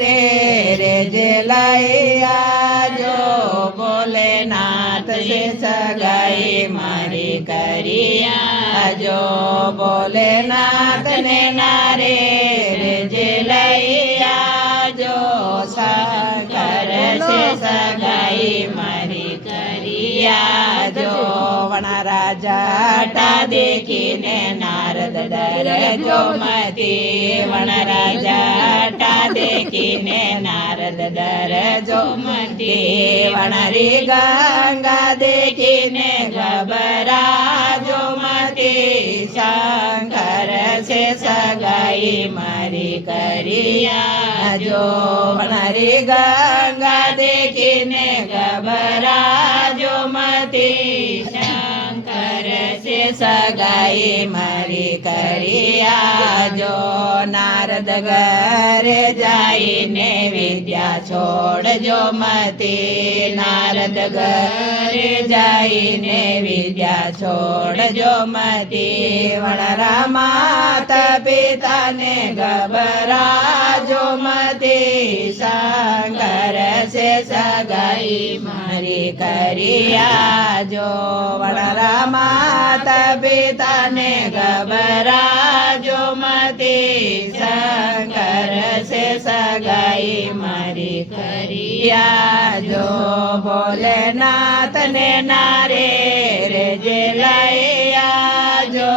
રે રે જે લઈ આજો ભોલેનાથ છે સગાઈ મારી કરી આજો ભોલેનાથ ને નારે રે જે લઈ આજો શંકર છે સગાઈ મારી કરી આજો વણા જાટા દેખીને નારદ ડરજો મતી વણા જાટા દેખીને નારદ ડરજો મતી વણરી ગંગા દેખીને ગભરાજો મતી શંકર છે સગાઈ મારી કરી આજો વણરી ગંગા દેખીને ગભરાજો મતી શંકર છે સગાઈ મારી કરી આજો નારદ ઘરે જઈને વિદ્યા છોડજો મતી નારદ ઘરે જઈને વિદ્યા છોડજો મતી વણરા માતા પિતાને ગભરાજો મતી શંકર છે સગાઈ મારી કરી આજો વણરા માતા પિતાને ગભરાજો મતી શંકર છે સગાઈ મારી કરી આજો ભોલેનાથ ને નારે રે જે લઈ આજો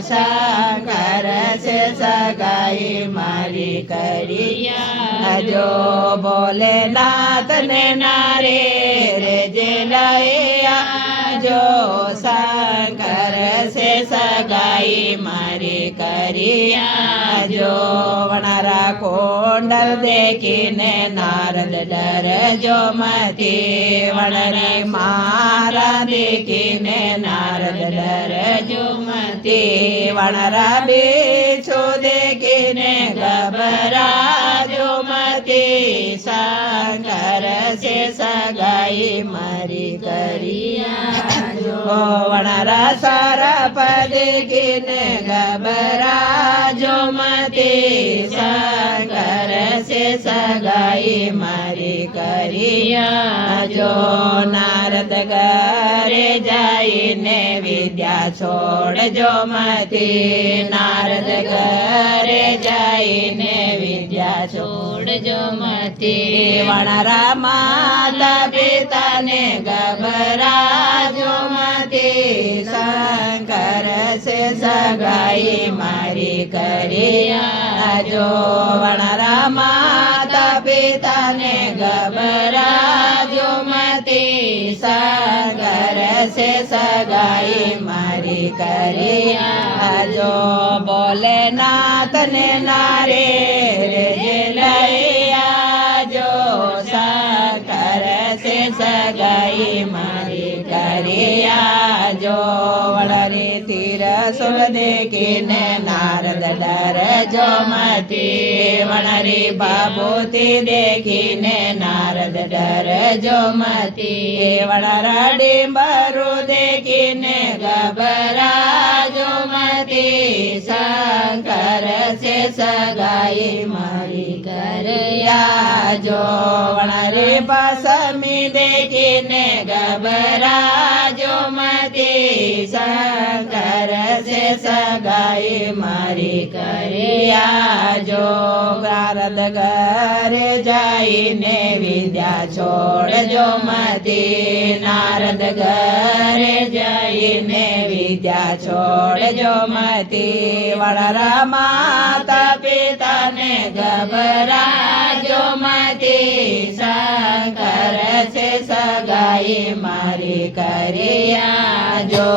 શંકર છે સગાઈ મારી કરી આજો ભોલેનાથ ને નારે રે જે લઈ આજો શંકર છે સગાઈ મારી કરી આજો વણારા કોંડલ દેખીને નારદ ડરજો મતી વણરી મારા દેખીને નારદ ડરજો મતી વણરા બીછો દેખીને ગભરાજો મતી શંકર છે સગાઈ મારી કરી આજો વણરા સરપ દેખીને ગભરાજો મતી શંકર છે સગાઈ મારી કરી આજો નારદ ઘરે જઈને વિદ્યા છોડજો મતી નારદ ઘરે જઈને વિદ્યા છોડજો મતી વણરા માતા પિતાને ગભરાજો મતી શંકર છે સગાઈ મારી કરી આજો વણરા માતા પિતાને ગભરાજો મતી શંકર છે સગાઈ મારી કરી આજો ભોલેનાથ ને નારે રે જે લઈ આજો શંકર છે સગાઈ મારી કરી આજો વણરી તીરસુલ દેખીને નારદ ડરજો મતી વણરી બાબૂતી દેખીને નારદ ડરજો મતી વણરા ડીંબરુ દેખીને ગભરાજો મતી શંકર છે સગાઈ મારી કરી આજો વણરી પસમી દેખીને ગભરાજો મતી શંકર છે સગાઈ મારી કરી આજો નારદ ઘરે જઈને વિદ્યા છોડજો મતી નારદ ઘરે જઈને વિદ્યા છોડજો મતી વણરા માતા પિતાને ગભરાજો મતી શંકર છે સગાઈ મારી કરી આજો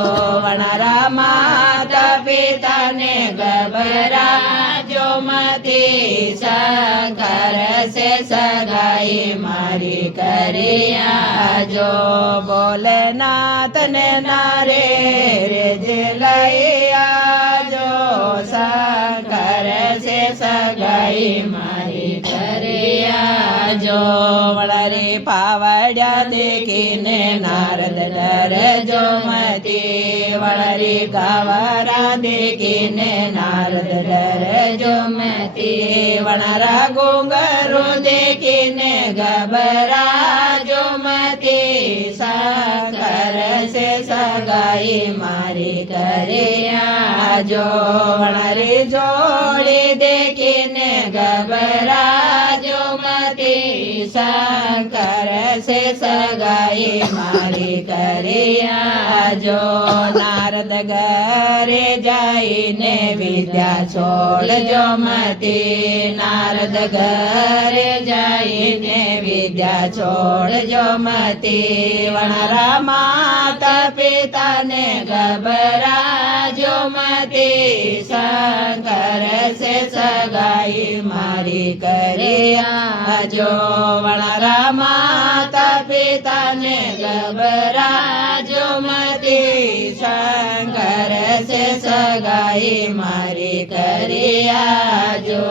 વણરા માતા પિતાને ગભરાજો મતી શંકર છે સગાઈ મારી કરી આજો ભોલેનાથ ને નારે રે જે લઈ આજો શંકર છે સગાઈ મારી કરી આજો વણરી પાવડ્યા દેખીને નારદ ડરજો મતી વણરી ગવારા દેખીને નારદ ડરજો મતી વણરા ઘૂંઘરો દેખીને ગભરાજો મતી શંકર સે સગાઈ મારી કરે આજો વણરી જોડી દેખીને ગભરાજો મતી શંકર સે સગાઈ મારી કરે આજો નારદ ઘરે જઈને વિદ્યા છોડજો મતી નારદ ઘરે જઈને વિદ્યા છોડજો મતી વણરા માતા પિતાને ગભરાજો મતી શંકર સે સગાઈ મારી કરે આજો વણરા માતા પિતાને ગભરાજો મતી શંકર સે સગાઈ મારી કરે આજો